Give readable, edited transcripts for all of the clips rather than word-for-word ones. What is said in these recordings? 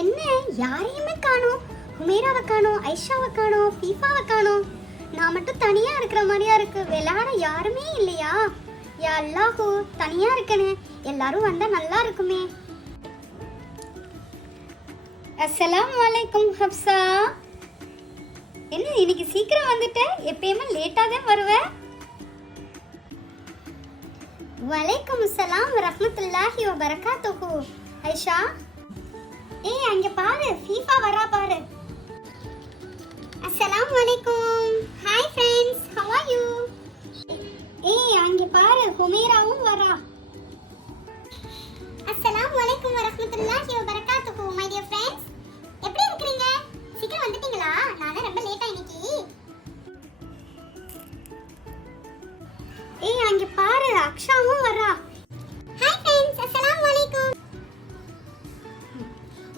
என்ன யாரையுமே காணோம். ஹுமேராவை காணோம், ஐஷாவை காணோம், ஃபீஃபாவை காணோம். நான் மட்டும் தனியா இருக்கிற மாதிரியா இருக்கு. விளையாட யாருமே இல்லையா? யா அல்லாஹ், தனியா இருக்கனே. எல்லாரும் வந்தா நல்லா இருக்குமே. அஸ்ஸலாமு அலைக்கும் ஹப்சா. என்ன இன்னைக்கு சீக்கிரம் வந்துட்ட? எப்பயுமே லேட்டா தான் வருவேன். வலைக்கும் அஸ்ஸலாம் வரஹ்மத்துல்லாஹி வ பரகாத்துஹு. ஐஷா, ஏய் அங்க பாரு, ஃபீஃபா வரா பாரு. அஸ்ஸலாமு அலைக்கும். Hi friends, how are you? ஏய் அங்க பாரு, ஹுமேராவும் வரா. அஸ்ஸலாமு அலைக்கும் வரஹ்மத்துல்லாஹி வ பரகாத்துஹு. மை டியர் ஃப்ரெண்ட்ஸ், எப்படி இருக்கீங்க? சீக்கிரம் வந்துட்டீங்களா? நான் ரொம்ப லேட்டா இன்னைக்கு. ஏய் அங்க பாரு, அக்ஷாவும் வரா. ஹாய் ஃப்ரெண்ட்ஸ், அஸ்ஸலாமு அலைக்கும்.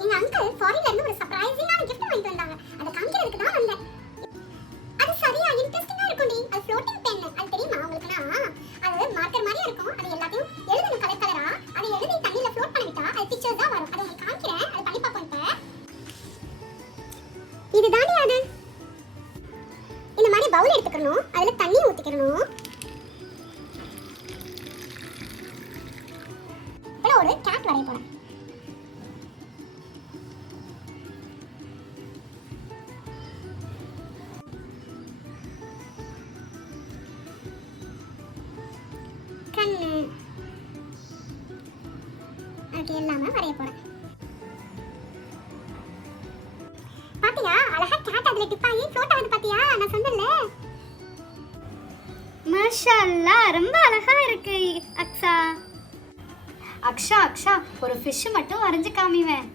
எங்க அங்கிள் ஃபாரின்ல இருந்து ஒரு சர்ப்ரைசிங்கான gift வாங்கிட்டு வந்தாங்க. அத காமிக்கிறதுக்கு தான் வந்தேன். அது சரியா இன்ட்ரஸ்டிங்கா இருக்கும்டி. அது ஃப்ளோட்டிங் பென். அது தெரியுமா உங்களுக்குனா? அது மார்க்கர் மாதிரி இருக்கும். அது எல்லாத்தையும் எழுதணும் கலர் கலரா. அது எழுதி தண்ணில ஃப்ளோட் பண்ணி விட்டா அது பிக்சர்ஸ் தான் வரும். அது உங்களுக்கு காமிக்கிறேன். அது பண்ணி பாப்போம் இப்ப. இதுதானே அது. இந்த மாதிரி பவுல் எடுத்துக்கணும். அதுல தண்ணி ஊத்திக்கணும். இப்போ ஒரு கேட் வரைய போறேன். கண்ணு அது எல்லாமே வரைய போறேன். பாத்தியா அழகா கேட் அதுல டிப் ஆகி ஃப்ளோட் ஆகுது. பாத்தியா நான் சொன்னேன்ல. மாஷா அல்லாஹ், ரொம்ப அழகா இருக்கு அக்ஷா. அக்ஷா ஒரு ஃபிஷ் மட்டும் வரைஞ்சு காமிவேன்.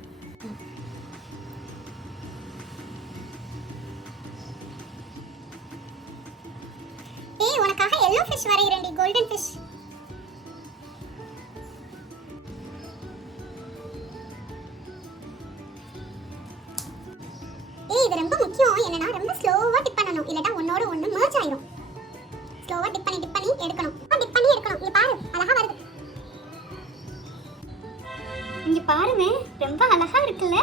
ஏய் உனக்காக எல்லோ ஃபிஷ் வரையறேன்டி, கோல்டன் ஃபிஷ். ஏய் இது ரொம்ப முக்கியம். என்னன்னா ரொம்ப ஸ்லோவா டிப் பண்ணனும். இல்லனா ஒண்ணோட ஒண்ணு merge ஆயிடும். ஸ்லோவா டிப் பண்ணி எடுக்கணும். டிப் பண்ணி எடுக்கணும். இங்க பாரு அழகா வருது. இங்க பாருங்க, ரொம்ப அழகா இருக்குல்ல?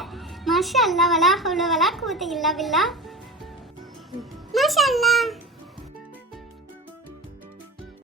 மாஷா அல்லாஹ், வலா ஹவுல வலா குவத்த இல்லா பில்லா. மாஷா அல்லாஹ்.